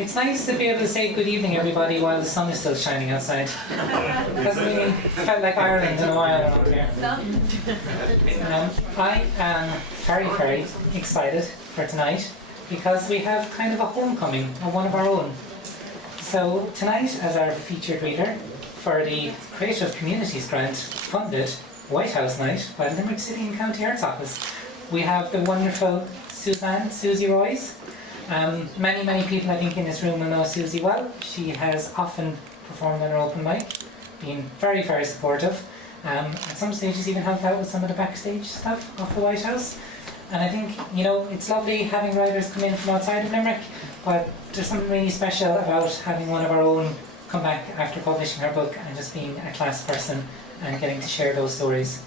It's nice to be able to say good evening, everybody, while the sun is still shining outside. Hasn't really felt like Ireland in a while around here. I am very, very excited for tonight because we have kind of a homecoming of one of our own. So tonight, as our featured reader for the Creative Communities Grant funded White House Night by the Limerick City and County Arts Office, we have the wonderful Suzy Roys. Many people I think in this room will know Suzy well. She has often performed on her open mic, been very, very supportive. At some stages even helped out with some of the backstage stuff of the White House. And I think, you know, it's lovely having writers come in from outside of Limerick, but there's something really special about having one of our own come back after publishing her book and just being a class person and getting to share those stories.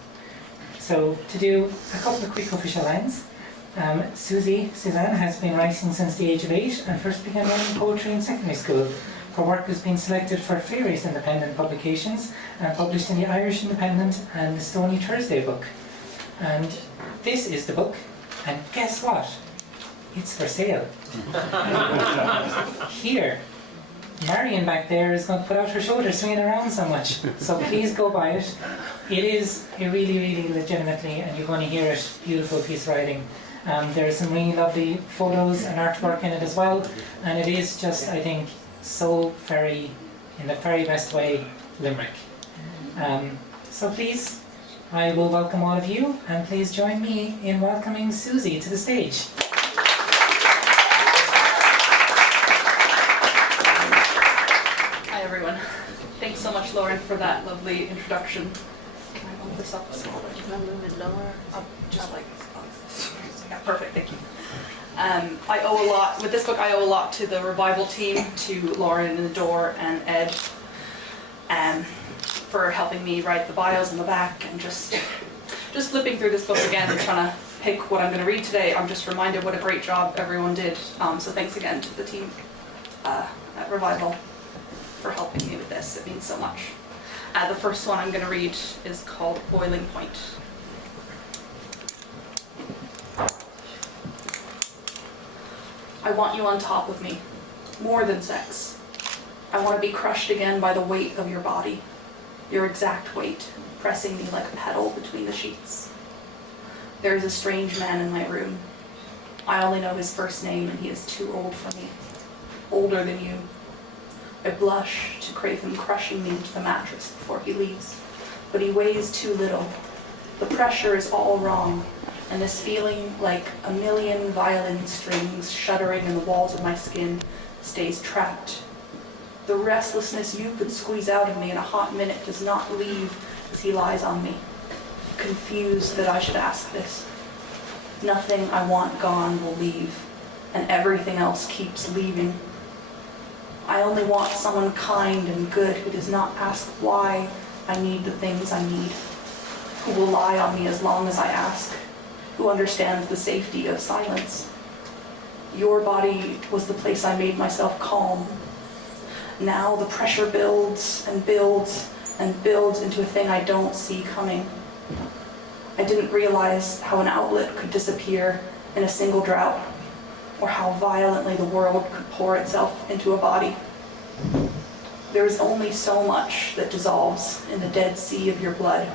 So to do a couple of quick official lines. Suzanne has been writing since the age of 8 and first began writing poetry in secondary school. Her work has been selected for various independent publications and published in the Irish Independent and the Stony Thursday book. And this is the book, and guess what? It's for sale. Here. Marion back there is going to put out her shoulder swinging around so much. So please go buy it. It is a really, really legitimately, and you're going to hear it, beautiful piece of writing. There are some really lovely photos and artwork in it as well, and it is just, I think, so very, in the very best way, Limerick. So please, I will welcome all of you, and please join me in welcoming Suzy to the stage. Hi everyone. Thanks so much, Lauren, for that lovely introduction. Can I move this up? Can I move it lower? Up, just like... Yeah, perfect, thank you. I owe a lot, with this book I owe a lot to the revival team, to Lauren and Adore and Ed, for helping me write the bios in the back, and just flipping through this book again and trying to pick what I'm going to read today. I'm just reminded what a great job everyone did, so thanks again to the team at Revival for helping me with this. It means so much. The first one I'm going to read is called Boiling Point. I want you on top of me, more than sex. I want to be crushed again by the weight of your body, your exact weight, pressing me like a pedal between the sheets. There is a strange man in my room. I only know his first name, and he is too old for me, older than you. I blush to crave him crushing me into the mattress before he leaves, but he weighs too little. The pressure is all wrong, and this feeling like a million violin strings shuddering in the walls of my skin stays trapped. The restlessness you could squeeze out of me in a hot minute does not leave as he lies on me, confused that I should ask this. Nothing I want gone will leave, and everything else keeps leaving. I only want someone kind and good who does not ask why I need the things I need, who will lie on me as long as I ask, who understands the safety of silence. Your body was the place I made myself calm. Now the pressure builds and builds and builds into a thing I don't see coming. I didn't realize how an outlet could disappear in a single drought, or how violently the world could pour itself into a body. There is only so much that dissolves in the dead sea of your blood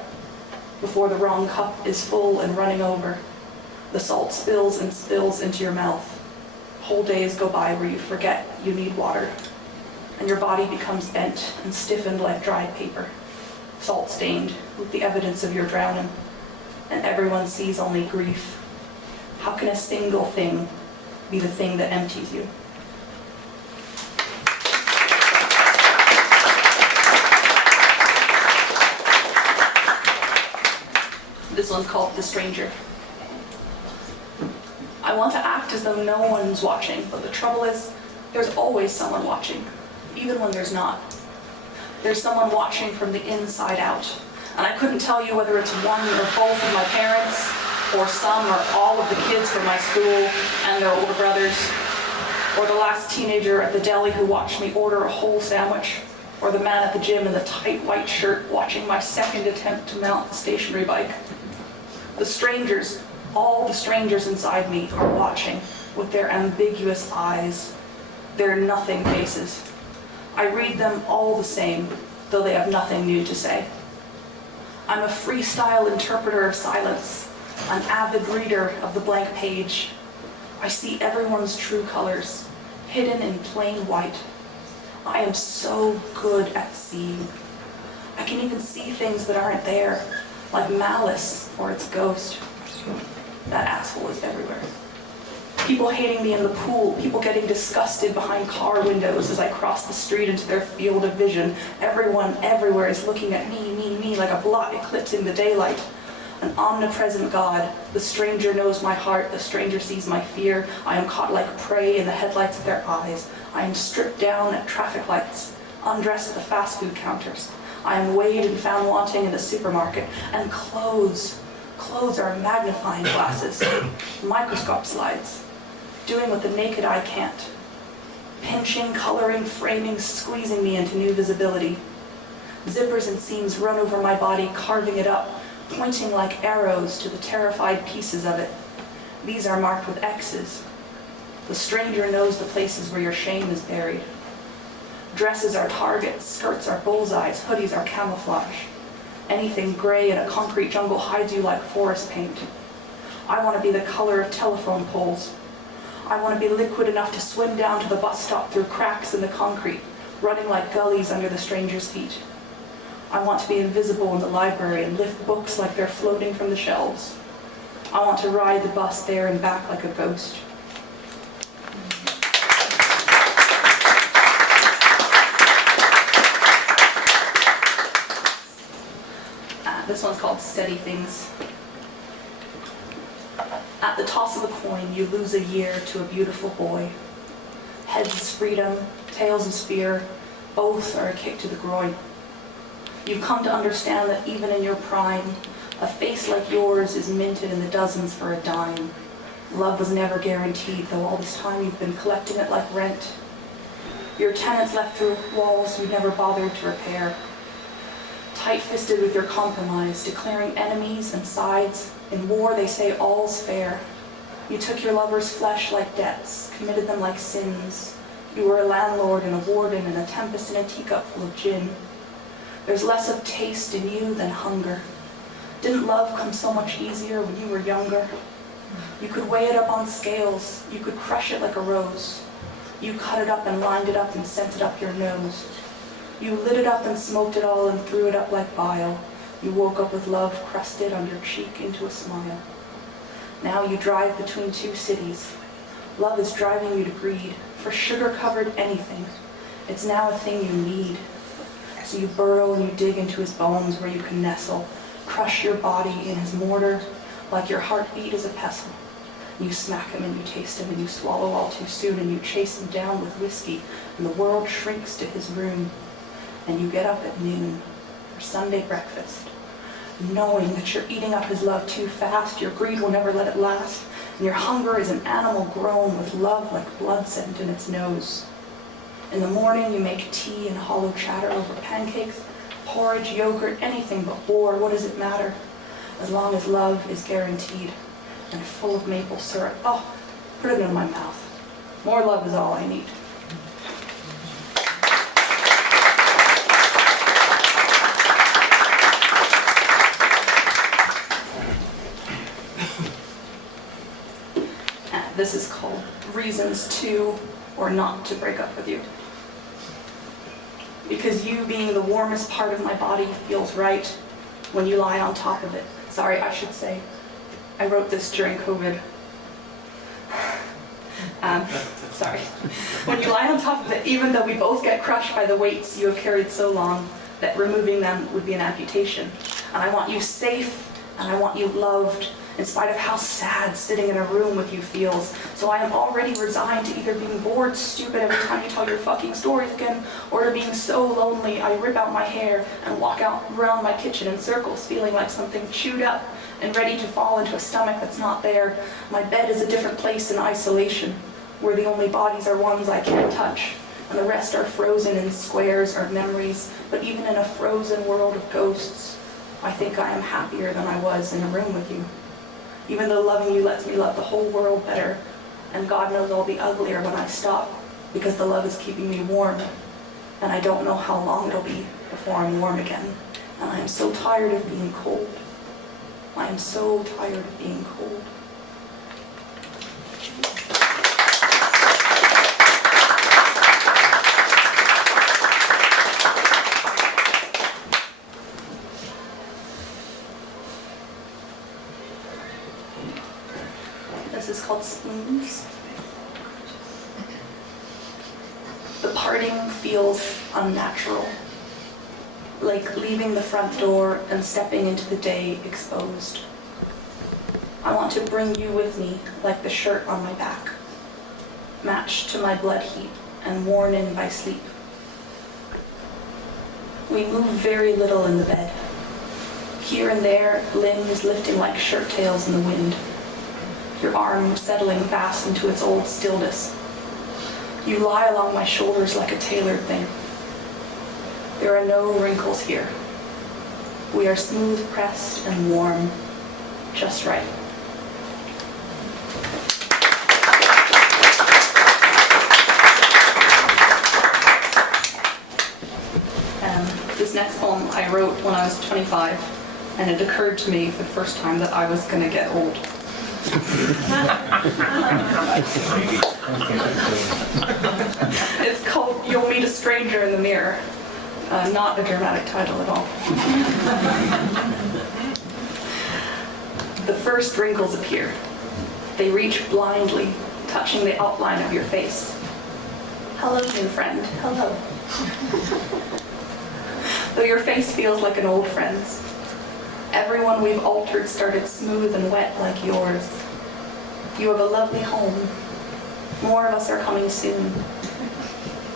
before the wrong cup is full and running over. The salt spills and spills into your mouth. Whole days go by where you forget you need water, and your body becomes bent and stiffened like dried paper, salt-stained with the evidence of your drowning, and everyone sees only grief. How can a single thing be the thing that empties you? This one's called The Stranger. I want to act as though no one's watching, but the trouble is, there's always someone watching, even when there's not. There's someone watching from the inside out, and I couldn't tell you whether it's one or both of my parents, or some or all of the kids from my school and their older brothers, or the last teenager at the deli who watched me order a whole sandwich, or the man at the gym in the tight white shirt watching my second attempt to mount the stationary bike. The strangers, all the strangers inside me are watching with their ambiguous eyes. They're nothing faces. I read them all the same, though they have nothing new to say. I'm a freestyle interpreter of silence, an avid reader of the blank page. I see everyone's true colors, hidden in plain white. I am so good at seeing. I can even see things that aren't there, like malice or its ghost. That asshole is everywhere. People hating me in the pool, people getting disgusted behind car windows as I cross the street into their field of vision. Everyone everywhere is looking at me like a blot eclipsing the daylight. An omnipresent God. The stranger knows my heart, the stranger sees my fear. I am caught like prey in the headlights of their eyes. I am stripped down at traffic lights, undressed at the fast food counters. I am weighed and found wanting in the supermarket. And clothes are magnifying glasses, microscope slides, doing what the naked eye can't. Pinching, coloring, framing, squeezing me into new visibility. Zippers and seams run over my body, carving it up, pointing like arrows to the terrified pieces of it. These are marked with X's. The stranger knows the places where your shame is buried. Dresses are targets, skirts are bullseyes, hoodies are camouflage. Anything gray in a concrete jungle hides you like forest paint. I want to be the color of telephone poles. I want to be liquid enough to swim down to the bus stop through cracks in the concrete, running like gullies under the stranger's feet. I want to be invisible in the library and lift books like they're floating from the shelves. I want to ride the bus there and back like a ghost. This one's called Steady Things. At the toss of a coin, you lose a year to a beautiful boy. Heads is freedom, tails is fear, both are a kick to the groin. You've come to understand that even in your prime, a face like yours is minted in the dozens for a dime. Love was never guaranteed, though all this time you've been collecting it like rent. Your tenants left through walls you never bothered to repair. Tight-fisted with your compromise, declaring enemies and sides. In war they say all's fair. You took your lover's flesh like debts, committed them like sins. You were a landlord and a warden and a tempest in a teacup full of gin. There's less of taste in you than hunger. Didn't love come so much easier when you were younger? You could weigh it up on scales. You could crush it like a rose. You cut it up and lined it up and sent it up your nose. You lit it up and smoked it all and threw it up like bile. You woke up with love crusted on your cheek into a smile. Now you drive between two cities. Love is driving you to greed for sugar-covered anything. It's now a thing you need. So you burrow and you dig into his bones where you can nestle, crush your body in his mortar like your heartbeat is a pestle. You smack him and you taste him and you swallow all too soon and you chase him down with whiskey and the world shrinks to his room. And you get up at noon for Sunday breakfast, knowing that you're eating up his love too fast, your greed will never let it last, and your hunger is an animal grown with love like blood scent in its nose. In the morning you make tea and hollow chatter over pancakes, porridge, yogurt, anything but war, what does it matter? As long as love is guaranteed and full of maple syrup. Oh, put it in my mouth. More love is all I need. This is called Reasons to or Not to Break Up with You. Because you being the warmest part of my body feels right when you lie on top of it. Sorry, I should say, I wrote this during COVID. Sorry. When you lie on top of it, even though we both get crushed by the weights you have carried so long that removing them would be an amputation. And I want you safe, and I want you loved, in spite of how sad sitting in a room with you feels. So I am already resigned to either being bored stupid every time you tell your fucking stories again, or to being so lonely I rip out my hair and walk out around my kitchen in circles, feeling like something chewed up and ready to fall into a stomach that's not there. My bed is a different place in isolation, where the only bodies are ones I can't touch, and the rest are frozen in squares or memories. But even in a frozen world of ghosts, I think I am happier than I was in a room with you. Even though loving you lets me love the whole world better, and God knows I'll be uglier when I stop. because the love is keeping me warm, and I don't know how long it'll be before I'm warm again. And I am so tired of being cold. I am so tired of being cold. This is called Spoons. The parting feels unnatural, like leaving the front door and stepping into the day exposed. I want to bring you with me like the shirt on my back, matched to my blood heat and worn in by sleep. We move very little in the bed. Here and there, limbs lifting like shirt tails in the wind. Your arm settling fast into its old stillness. You lie along my shoulders like a tailored thing. There are no wrinkles here. We are smooth pressed and warm, just right. This next poem I wrote when I was 25, and it occurred to me for the first time that I was going to get old. It's called You'll Meet a Stranger in the Mirror. Not a dramatic title at all. The first wrinkles appear. They reach blindly, touching the outline of your face. Hello, new friend. Hello. Though your face feels like an old friend's, everyone we've altered started smooth and wet like yours. You have a lovely home. More of us are coming soon.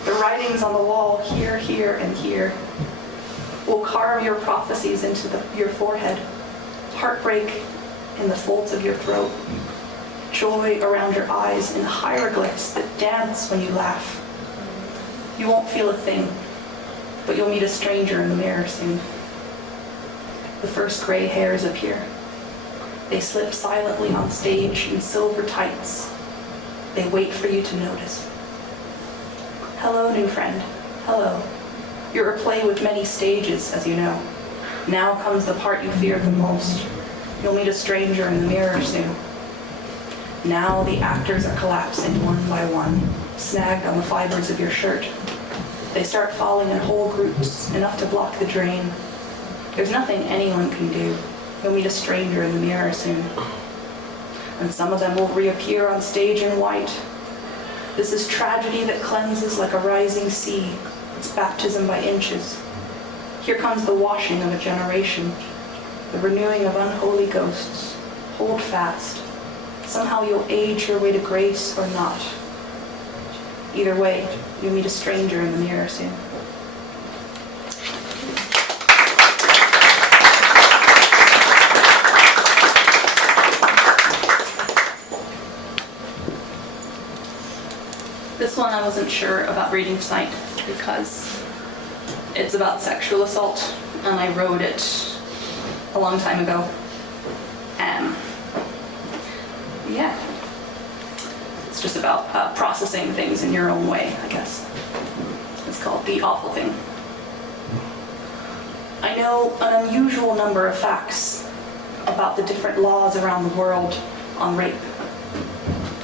The writings on the wall, here, here, and here, will carve your prophecies into your forehead, heartbreak in the folds of your throat, joy around your eyes in hieroglyphs that dance when you laugh. You won't feel a thing, but you'll meet a stranger in the mirror soon. The first gray hairs appear. They slip silently on stage in silver tights. They wait for you to notice. Hello, new friend. Hello. You're a play with many stages, as you know. Now comes the part you feared the most. You'll meet a stranger in the mirror soon. Now the actors are collapsing one by one, snagged on the fibers of your shirt. They start falling in whole groups, enough to block the drain. There's nothing anyone can do. You'll meet a stranger in the mirror soon. And some of them will reappear on stage in white. This is tragedy that cleanses like a rising sea. It's baptism by inches. Here comes the washing of a generation, the renewing of unholy ghosts. Hold fast. Somehow you'll age your way to grace or not. Either way, you'll meet a stranger in the mirror soon. This one I wasn't sure about reading tonight because it's about sexual assault, and I wrote it a long time ago. Yeah, it's just about processing things in your own way, I guess. It's called The Awful Thing. I know an unusual number of facts about the different laws around the world on rape.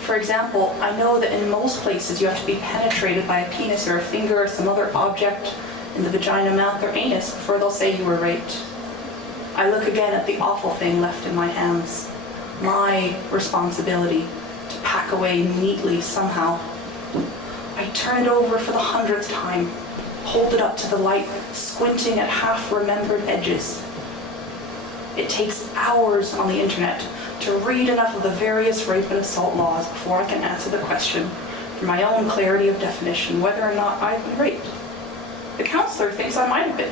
For example, I know that in most places you have to be penetrated by a penis or a finger or some other object in the vagina, mouth, or anus before they'll say you were raped. I look again at the awful thing left in my hands. My responsibility to pack away neatly somehow. I turn it over for the 100th time, hold it up to the light, squinting at half-remembered edges. It takes hours on the internet to read enough of the various rape and assault laws before I can answer the question, for my own clarity of definition, whether or not I've been raped. The counselor thinks I might have been.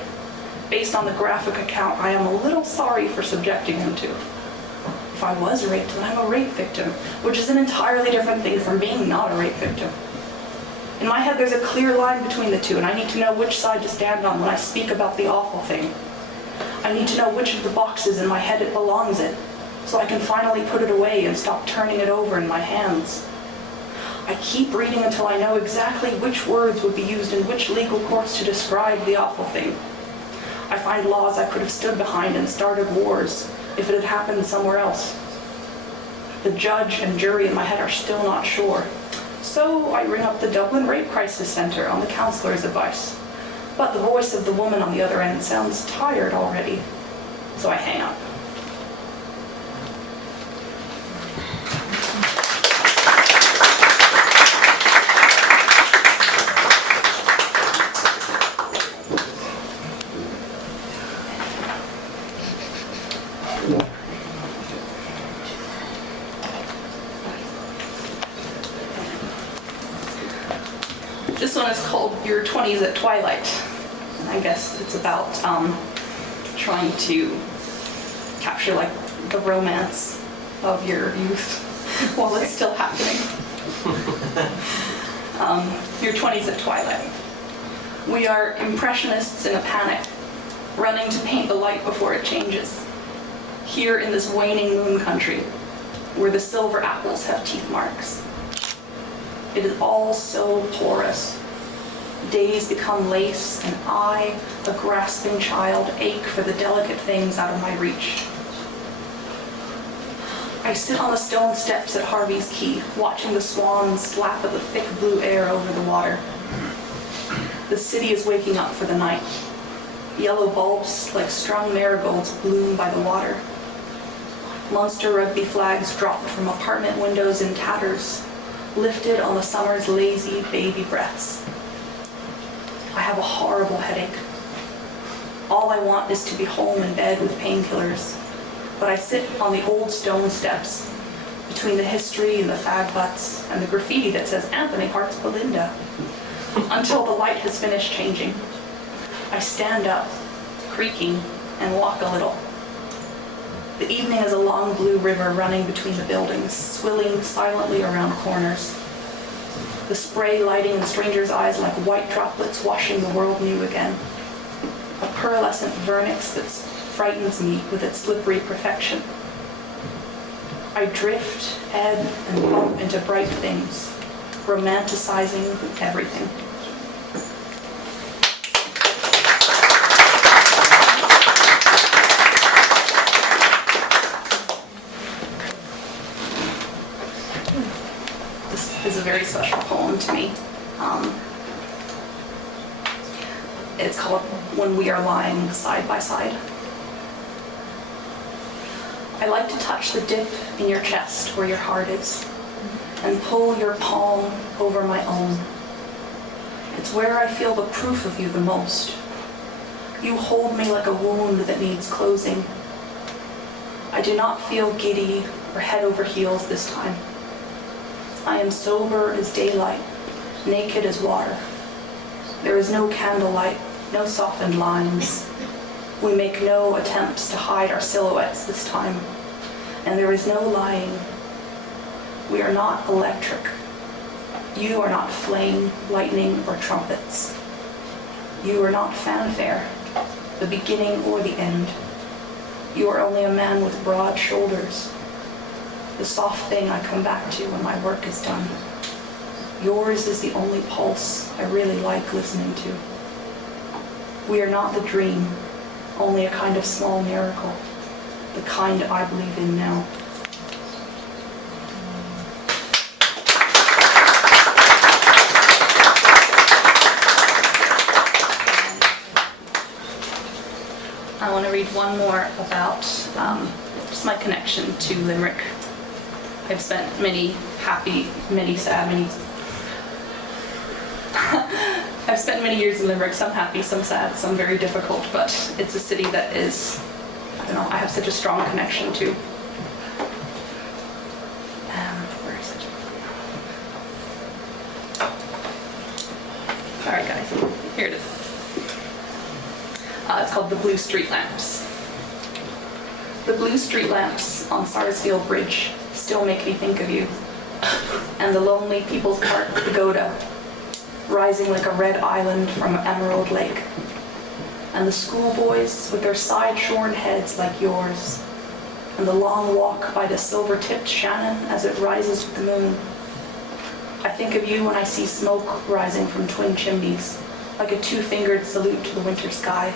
Based on the graphic account I am a little sorry for subjecting him to. If I was raped, then I'm a rape victim, which is an entirely different thing from being not a rape victim. In my head, there's a clear line between the two, and I need to know which side to stand on when I speak about the awful thing. I need to know which of the boxes in my head it belongs in, so I can finally put it away and stop turning it over in my hands. I keep reading until I know exactly which words would be used in which legal courts to describe the awful thing. I find laws I could have stood behind and started wars if it had happened somewhere else. The judge and jury in my head are still not sure. So I ring up the Dublin Rape Crisis Centre on the counsellor's advice. But the voice of the woman on the other end sounds tired already, so I hang up. This one is called Your 20s at Twilight. I guess it's about trying to capture like the romance of your youth while it's still happening. Your 20s at Twilight. We are impressionists in a panic, running to paint the light before it changes. Here in this waning moon country, where the silver apples have teeth marks. It is all so porous. Days become lace, and I, a grasping child, ache for the delicate things out of my reach. I sit on the stone steps at Harvey's Quay, watching the swans slap at the thick blue air over the water. The city is waking up for the night. Yellow bulbs, like strung marigolds, bloom by the water. Munster rugby flags drop from apartment windows in tatters, lifted on the summer's lazy baby breaths. I have a horrible headache. All I want is to be home in bed with painkillers, but I sit on the old stone steps between the history and the fag butts and the graffiti that says Anthony Hart's Belinda until the light has finished changing. I stand up, creaking, and walk a little. The evening is a long blue river running between the buildings, swilling silently around corners. The spray lighting in strangers' eyes like white droplets washing the world new again. A pearlescent vernix that frightens me with its slippery perfection. I drift, ebb, and bump into bright things, romanticizing everything. Is a very special poem to me. It's called When We Are Lying Side by Side. I like to touch the dip in your chest where your heart is and pull your palm over my own. It's where I feel the proof of you the most. You hold me like a wound that needs closing. I do not feel giddy or head over heels this time. I am sober as daylight, naked as water. There is no candlelight, no softened lines. We make no attempts to hide our silhouettes this time, and there is no lying. We are not electric. You are not flame, lightning, or trumpets. You are not fanfare, the beginning or the end. You are only a man with broad shoulders, the soft thing I come back to when my work is done. Yours is the only pulse I really like listening to. We are not the dream, only a kind of small miracle, the kind I believe in now. I want to read one more about just my connection to Limerick. I've spent many happy, many sad, I've spent many years in Limerick, some happy, some sad, some very difficult, but it's a city that is, I don't know, I have such a strong connection to. Where is it? Alright guys, here it is. It's called The Blue Street Lamps. The blue street lamps on Sarsfield Bridge still make me think of you, and the lonely People's Park pagoda, rising like a red island from Emerald Lake, and the schoolboys with their side-shorn heads like yours, and the long walk by the silver-tipped Shannon as it rises with the moon. I think of you when I see smoke rising from twin chimneys, like a two-fingered salute to the winter sky.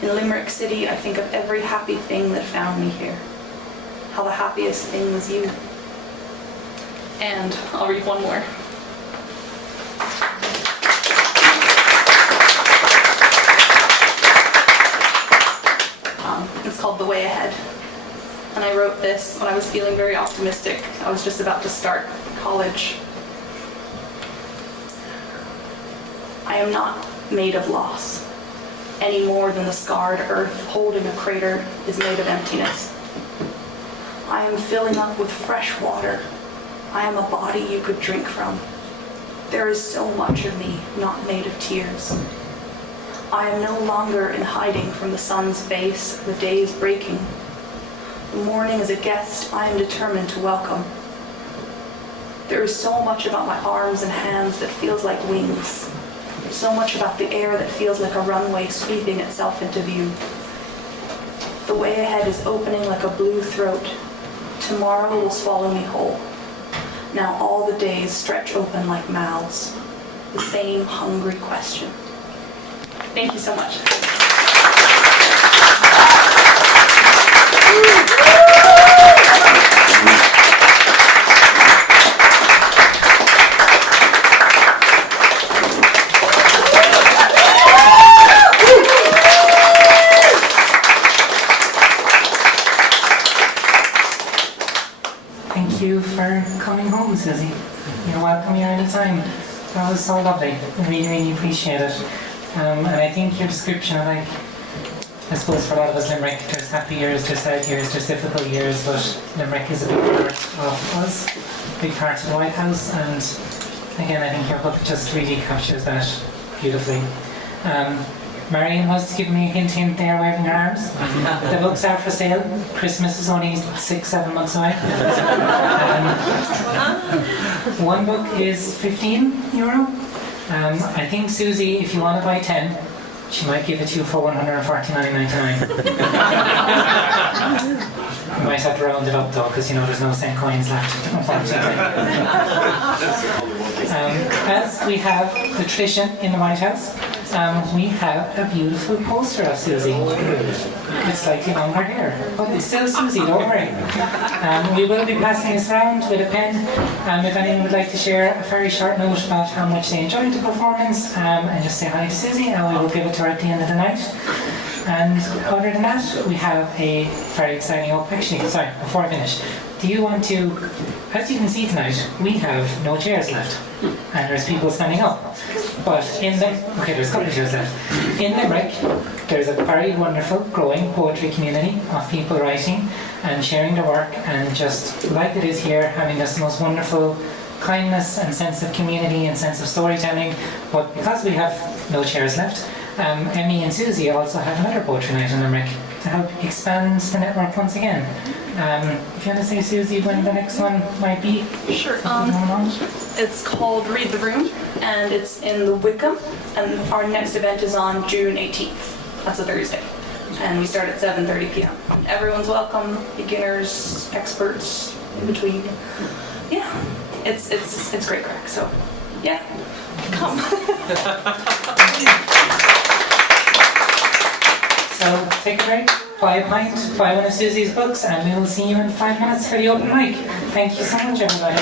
In Limerick City, I think of every happy thing that found me here. How the happiest thing was you. And I'll read one more. It's called The Way Ahead. And I wrote this when I was feeling very optimistic. I was just about to start college. I am not made of loss, any more than the scarred earth holding a crater is made of emptiness. I am filling up with fresh water. I am a body you could drink from. There is so much of me not made of tears. I am no longer in hiding from the sun's face, the day's breaking. The morning is a guest I am determined to welcome. There is so much about my arms and hands that feels like wings. So much about the air that feels like a runway sweeping itself into view. The way ahead is opening like a blue throat. Tomorrow will swallow me whole. Now all the days stretch open like mouths. The same hungry question. Thank you so much. Thank you for coming home, Suzy. You're welcome here anytime. That was so lovely. I really, really appreciate it. And I think your description of, like, I suppose for a lot of us Limerick, there's happy years, there's sad years, there's difficult years, but Limerick is a big part of us, a big part of the White House, and again, I think your book just really captures that beautifully. Marion was giving me a hint there, waving her arms. The books are for sale. Christmas is only 6-7 months away. One book is €15. I think Suzy, if you want to buy 10, she might give it to you for $149.99. You might have to round it up though, because you know there's no cent coins left, unfortunately. As we have the tradition in the White House, we have a beautiful poster of Suzy with slightly longer hair, but it's still Suzy, don't worry. We will be passing this around with a pen. If anyone would like to share a very short note about how much they enjoyed the performance, and just say hi to Suzy, and we will give it to her at the end of the night. And other than that, we have a very exciting actually, sorry, before I finish, do you want to, as you can see tonight, we have no chairs left, and there's people standing up. But in the, okay, there's a couple of chairs left. In Limerick, there's a very wonderful, growing poetry community of people writing and sharing their work, and just like it is here, having this most wonderful kindness and sense of community and sense of storytelling. But because we have no chairs left, Emmy and Suzy also have another poetry night in Limerick to help expand the network once again. If you want to say, Suzy, when the next one might be? Sure. It's called Read the Room, and it's in the Wickham, and our next event is on June 18th. That's a Thursday. And we start at 7:30 p.m. Everyone's welcome, beginners, experts, in between. Yeah, it's great crack, so yeah, come. So take a break, buy a pint, buy one of Suzy's books, and we will see you in 5 minutes for the open mic. Thank you so much, everybody.